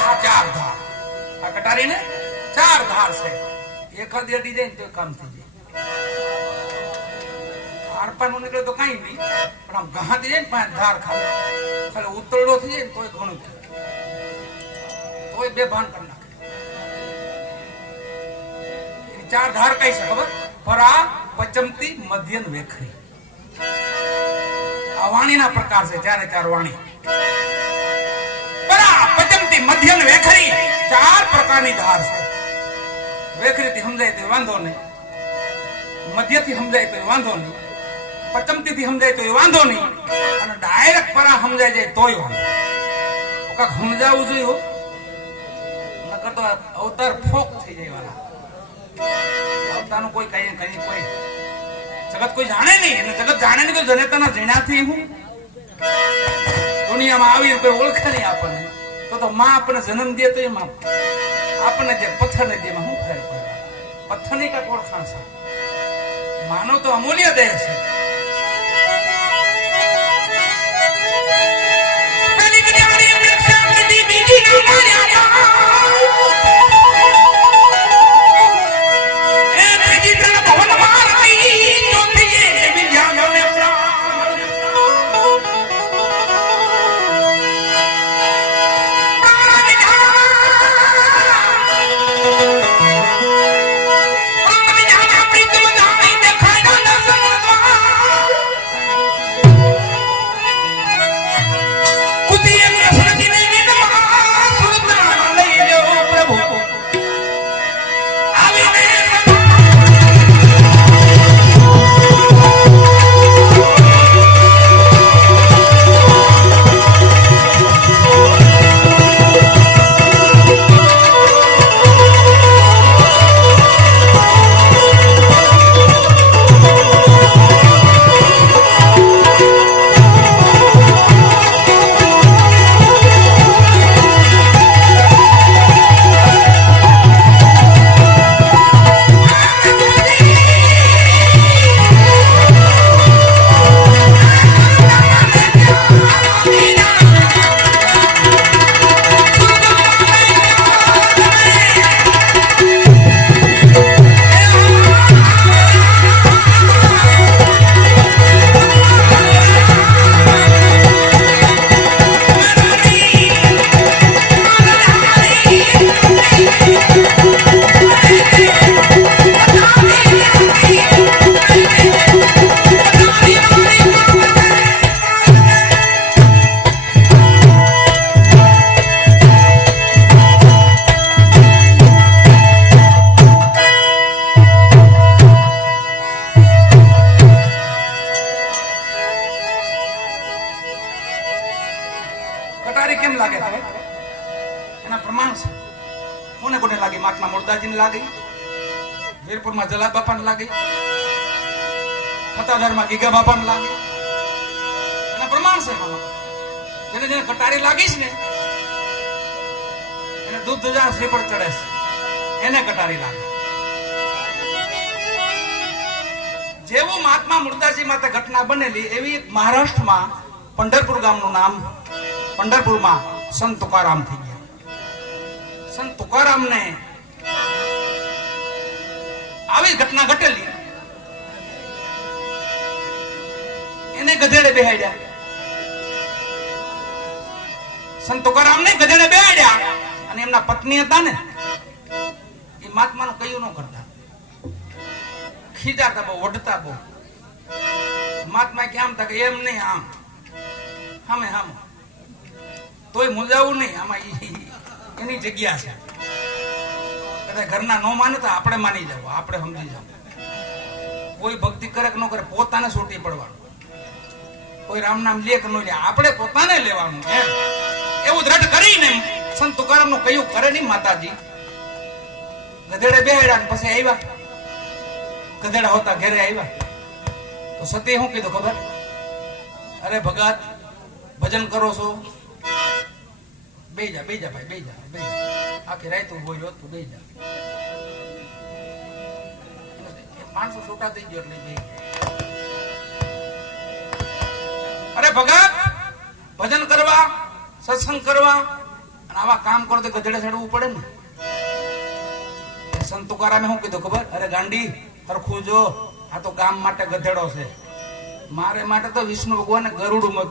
છે ચાર ધાર. આ કટારી ને ચાર ધાર છે. એક જ અડી જાય ને તો કામ થઈ જાય. આરપાનું નીકળે તો કઈ નહીં, પણ આમ ગહાતી જાય ને પાંચ ધાર ખાલી. ખાલી ઉતરડો થઈ જાય ને તોય ઘણું થાય. તોય બે ભાન કરી નાખે. ચાર ધાર કઈ છે ખબર? પરા, પચમતી, મધ્યન, વેખરી. આ વાણીના પ્રકાર છે, ચારે ચાર વાણી. પચમતી મધ્યન વેખરી ચાર પ્રકારની ધાર છે. વેખરીથી સમજાય તો વાંધો નહીં. મધ્યથી સમજાય તો વાંધો નહીં. પચમતીથી સમજાય તો વાંધો નહીં. અને ડાયરેક્ટ પરા સમજાય જાય તોય વાંધો કાંક સમજાવવું જોઈએ નકર તો અવતાર ફોક થઈ જાય વાલા. અવતારનું કોઈ કઈ કઈ કોઈ જગત કોઈ જાણે નહીં. અને જગત જાણે નહીં તો જનેતાના ઝીણાથી હું દુનિયામાં આવી કોઈ ઓળખે નહીં આપણને. તો માં આપણે જન્મ દે તો એમાં આપણને જે પથ્થર ને દે એમાં શું ફેર પડે પથ્થરની કાંઈક ઓળખાણ છે માનો તો અમૂલ્ય દેહ છે પેલી ના એના પ્રમાણ છે. કોને કોને લાગી? મહાત્મા મોરદાજીને લાગી? વીરપુરમાં જલાદ બાપાને લાગી? ખતાધારમાં ગીગા બાપાને લાગી? એના પ્રમાણ છે જેને જેને કટારી લાગી છે ને, એને દૂધ દુજા શ્રીફળ ચડે છે. એને કટારી લાગે. જેવું મહાત્મા મુર્દાજી માતે ઘટના બનેલી, એવી મહારાષ્ટ્રમાં પંઢરપુર ગામનું નામ, પંઢરપુરમાં સંત તુકારામ થઈ ગયા. સંત તુકારામને આવી ઘટના ઘટેલી. એને ગધેડે બેહાડ્યા. સંત તુકારામને ગધેડે બેહાડ્યા અને એમના પત્ની હતા ને, એ મહાત્માનું કયું ન કરતા. ખીજાતા બહુ, વઢતા બહુ. મહાત્મા કેમ હતા કે એમ નહીં, આમ. હામે સામે તોય મૂંઝાવું નહીં. આમાં એની જગ્યા છે. કદાચ ઘરના ન માને તો આપણે માની જાવ આપણે સમજી જાવ કોઈ ભક્તિ કરે ન કરે પોતાને છૂટી પડવાનું. કોઈ રામ નામ લે કે લે. આપણે પોતાને લેવાનું એમ. એવું દ્રઢ કરીને સંત તુકારામનું કયું કરે નહીં માતાજી. ગધેડે બેહાડ્યા પછી આવ્યા ગધેડા હોતા ઘેરે આવ્યા તો સતી શું કીધું ખબર? અરે ભગત, ભજન કરો છો. બે જા ભાઈ બે જા આખી રાત ઊભો રહ્યો તું બે પાંચસો છૂટા થઈ ગયો એટલે અરે, ભગત! ભજન કરવા, સત્સંગ કરવા, અને આવા કામ કરો તો ગધેડે ચડવું પડે ને. સંત તુકારામે શું કીધું ખબર? અરે, ગાંડી હરખું જો આ તો ગામ માટે ગધેડો છે. મારે માટે તો વિષ્ણુ ભગવાને ગરુડ મોકલ્યું